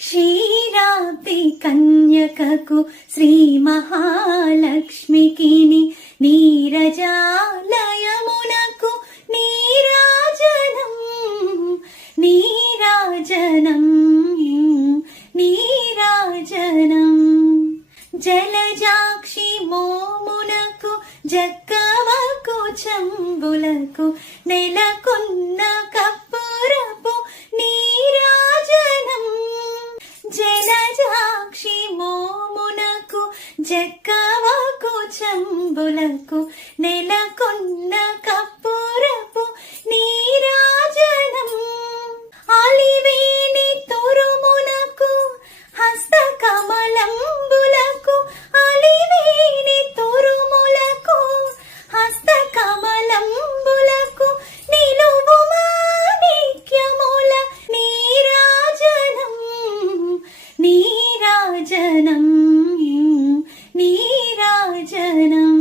క్షీరాబ్ది కన్యకకు శ్రీ మహాలక్ష్మికి నీరజాలయమునకు నీరాజనం నీరాజనం నీరాజనం జలజాక్షి మోమునకు జక్కవకు చంబులకు నెలకొన్న కప్పురపు నీరాజనం జలజాక్షి మోమునకు జక్కవకు చంబులకు నెలకొన్న కప్పురపు నీరాజనం అలివేణి తురుమునకు హస్తకమలంబులకు అలివేణి తురుములకు హస్తకమలంబులకు నిలువు మాణిక్యముల నీరాజనం నీరాజనం నీరాజనం